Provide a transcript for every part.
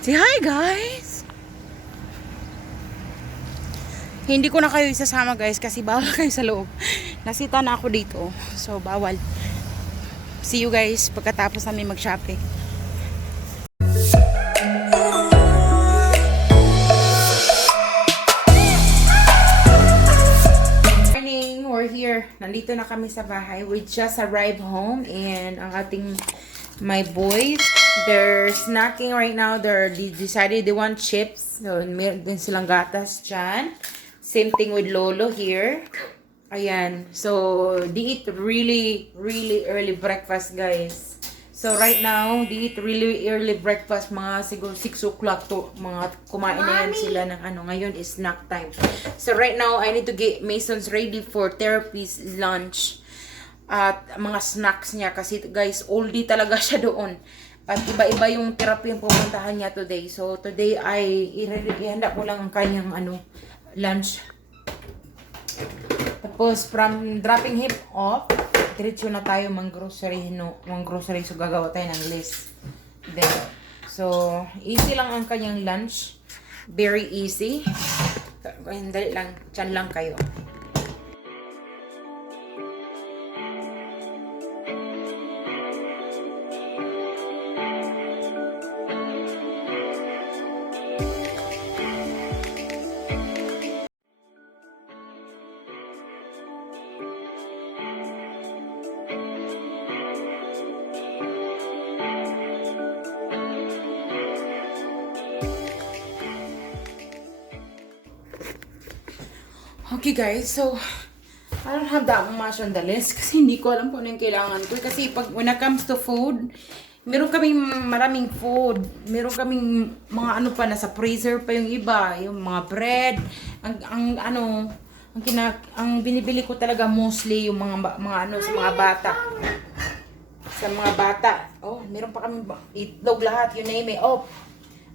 Say hi, guys! Hindi ko na kayo isasama, guys, kasi bawal kayo sa loob. Nasita na ako dito. So, bawal. See you guys pagkatapos namin mag-shopping. Morning! We're here. Nandito na kami sa bahay. We just arrived home and ang ating my boys, they're snacking right now. They decided they want chips. So, meron din silang gatas dyan. Same thing with Lolo here. Ayan. So, they eat really early breakfast, guys. So, right now, they eat really early breakfast. Mga siguro 6 o'clock to. Mga kumain na yan sila ng ano. Ngayon is snack time. So, right now, I need to get Mason's ready for therapy's lunch. At mga snacks niya. Kasi, guys, oldie talaga siya doon. At iba-iba yung therapy yung pupuntahan niya today. So, today ay ihanda ko lang ang kanyang lunch. Tapos, from dropping him off, diretso na tayo mang-grocery. So, gagawa tayo ng list. Then, so, easy lang ang kanyang lunch. Very easy. Dali lang. Diyan lang kayo. Okay guys, so I don't have that much on the list kasi hindi ko alam kung ano yung kailangan ko. Kasi pag when it comes to food, meron kaming maraming food. Meron kaming mga ano pa, nasa freezer pa yung iba. Yung mga bread. Ang binibili ko talaga mostly yung mga ano sa mga bata. Sa mga bata. Oh, meron pa kami itlog lahat, you name it. Oh,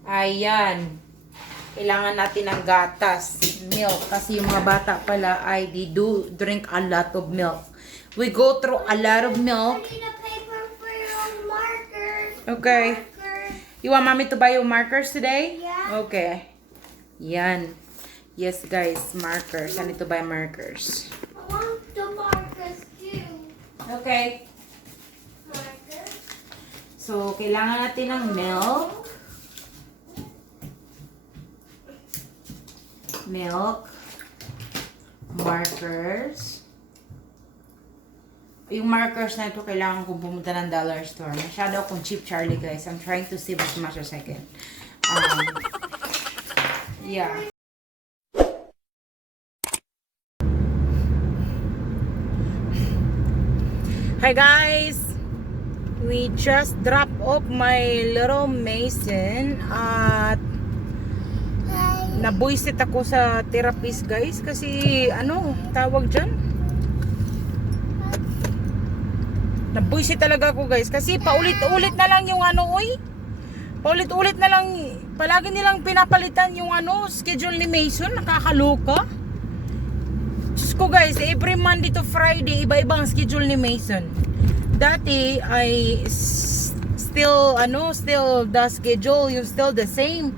ayan. Kailangan natin ng gatas, milk, kasi yung mga bata pala ay they do drink a lot of milk. We go through a lot of milk. I need a paper for your markers. Okay. You want mommy to buy you markers today? Yeah. Okay. Yan. Yes guys, markers. I need to buy markers. I want the markers too. Okay. Markers. So, kailangan natin ng milk. Milk, markers. Yung markers na ito, kailangan kong pumunta ng dollar store. Masyado akong cheap Charlie, guys. I'm trying to save as much as I can. Yeah. Hi, guys! We just dropped off my little Mason at nabuisit ako sa therapist, guys, kasi ano tawag dyan, nabuisit talaga ako, guys, kasi paulit-ulit na lang yung ano, paulit-ulit na lang, palagi nilang pinapalitan yung ano schedule ni Mason. Nakakaloka. Diyos ko, guys, every Monday to Friday iba-ibang schedule ni Mason. Dati ay still the schedule yung still the same.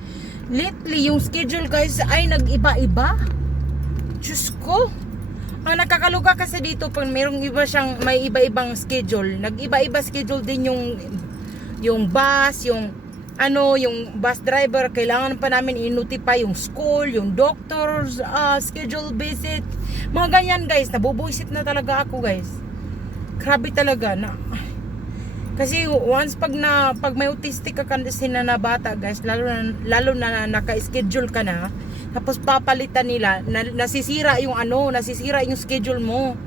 Lately, yung schedule, guys, ay nag-iba-iba. Diyos ko. Ang nakakaluga kasi dito, pag may iba-ibang schedule, nag-iba-iba schedule din yung bus, yung bus driver, kailangan pa namin i-notify yung school, yung doctor's schedule visit. Mga ganyan, guys. Nabubuisit na talaga ako, guys. Grabe talaga na. Kasi once pag may autistic ka kasi na bata, guys, lalo na naka-schedule ka na, tapos papalitan nila, nasisira yung schedule mo.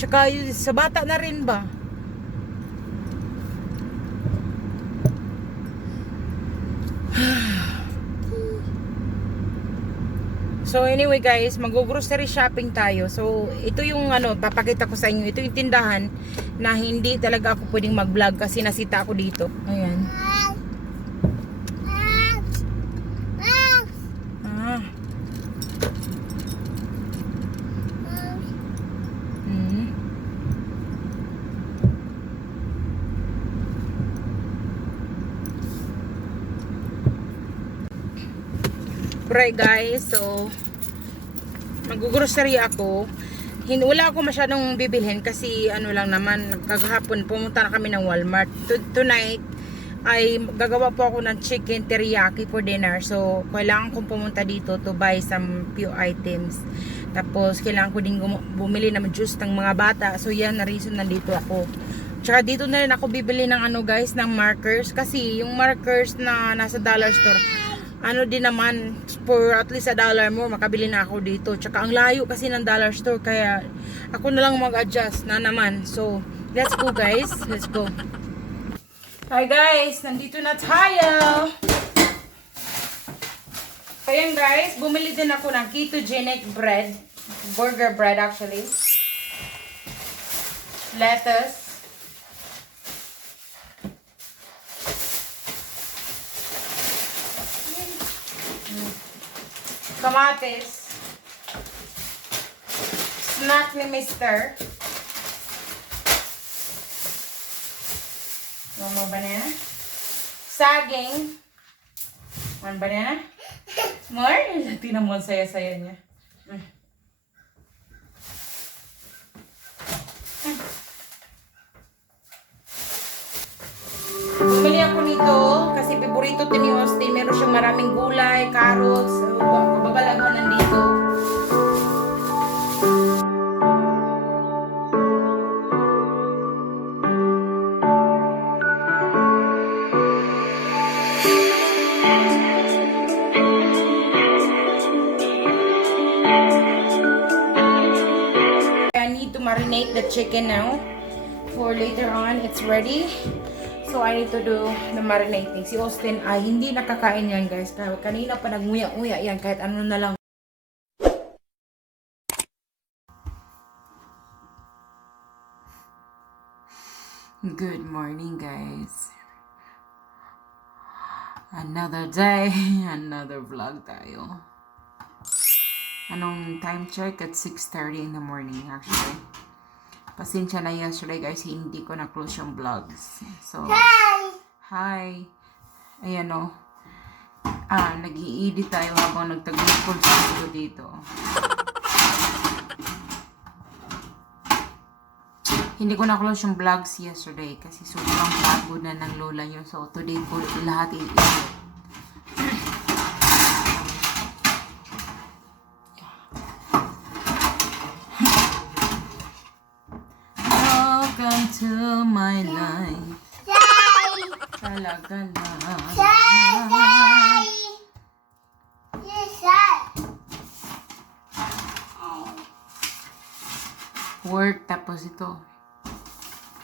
Tsaka sa bata na rin ba? So anyway, guys, mag-grocery shopping tayo. So ito yung papakita ko sa inyo. Ito yung tindahan na hindi talaga ako pwedeng mag-vlog kasi nasita ako dito. Ayan. Right guys, so mag-grocery ako. Wala ako masyadong bibilhin kasi ano lang naman, kagahapon pumunta na kami ng Walmart. Tonight ay gagawa po ako ng chicken teriyaki for dinner. So kailangan kong pumunta dito to buy some few items. Tapos kailangan ko din bumili ng juice ng mga bata. So yan na reason nandito ako. Tsaka dito na rin ako bibili ng ano guys, ng markers. Kasi yung markers na nasa dollar store, ano din naman, for at least $1 more, makabili na ako dito. Tsaka ang layo kasi ng dollar store, kaya ako na lang mag-adjust na naman. So, let's go guys. Let's go. Hi guys, nandito na tayo. Ayan guys, bumili din ako ng ketogenic bread. Burger bread actually. Lettuce. Kamatis. Snack ni Mr. One more banana. Saging. One banana. More? Tingnan mo ang saya-saya niya. Bumili ako nito kasi paborito din ni Austin. Meron siyang maraming gulay, carrots, kababalago nandito. I need to marinate the chicken now for later on. It's ready. So, I need to do the marinating. Si Austin ay hindi nakakain yan, guys. Kanina pa nagmuya-uya yan, kahit ano na lang. Good morning, guys. Another day, another vlog tayo. Anong time check? At 6:30 in the morning, actually. Pasensya na yesterday guys, hindi ko na-close yung vlogs. So, hi! Ayan o. Nag-i-edit tayo habang nagtagulpol sa dito. Hindi ko na-close yung vlogs yesterday kasi sobrang pagod na ng lola nyo. So, today ko lahat i-edit. To my life. Talaga lang. Work tapos ito.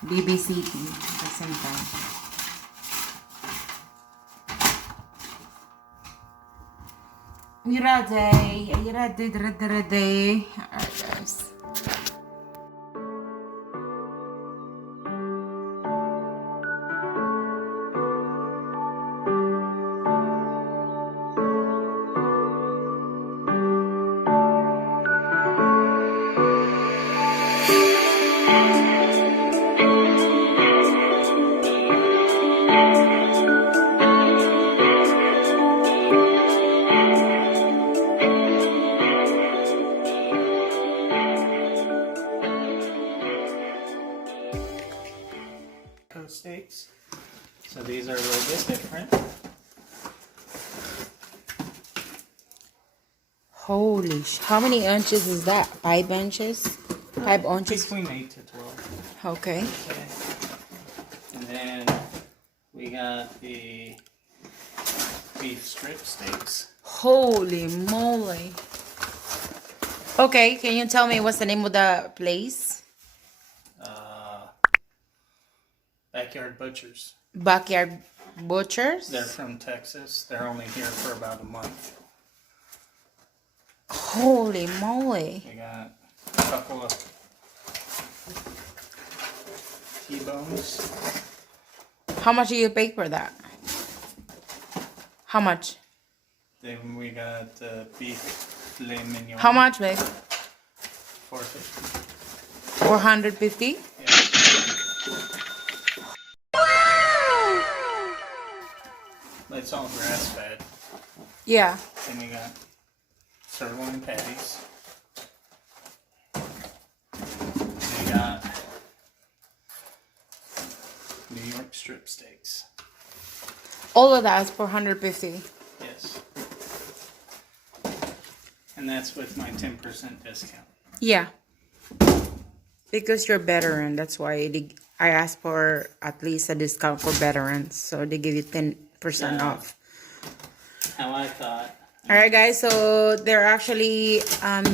babysitting at the same time. You ready? Are you ready? Ready? Alright guys. Steaks. So these are a little bit different. Holy how many inches is that? 5 inches? 5 inches? Between 8 to 12. Okay. Okay. And then we got the beef strip steaks. Holy moly. Okay, can you tell me what's the name of the place? Backyard Butchers. Backyard Butchers? They're from Texas. They're only here for about a month. Holy moly. We got a couple of T-bones. How much do you pay for that? How much? Then we got beef filet mignon. How much, babe? $4.50. 450? Yeah. Wow! It's all grass fed. Yeah. Then we got sirloin patties. We got New York strip steaks. All of that is for 150. Yes. And that's with my 10% discount. Yeah. Because you're veteran, that's why I asked for at least a discount for veterans. So they give you 10% off. How I thought. Alright guys, so they're actually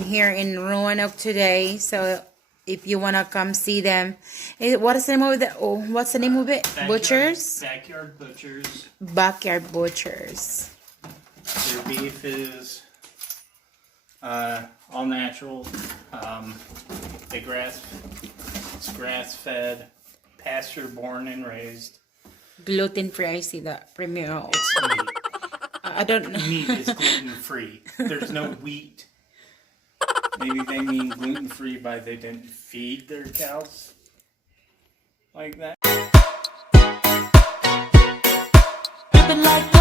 here in Roanoke today. So if you wanna come see them, what is the name of it? Oh, what's the name of it? Butchers? Backyard Butchers. Backyard Butchers. Their beef is all natural. It's grass fed, pasture born and raised. Gluten free, I see that. Premium. It's meat. I don't know. Meat is gluten free. There's no wheat. Maybe they mean gluten free by they didn't feed their cows like that. Like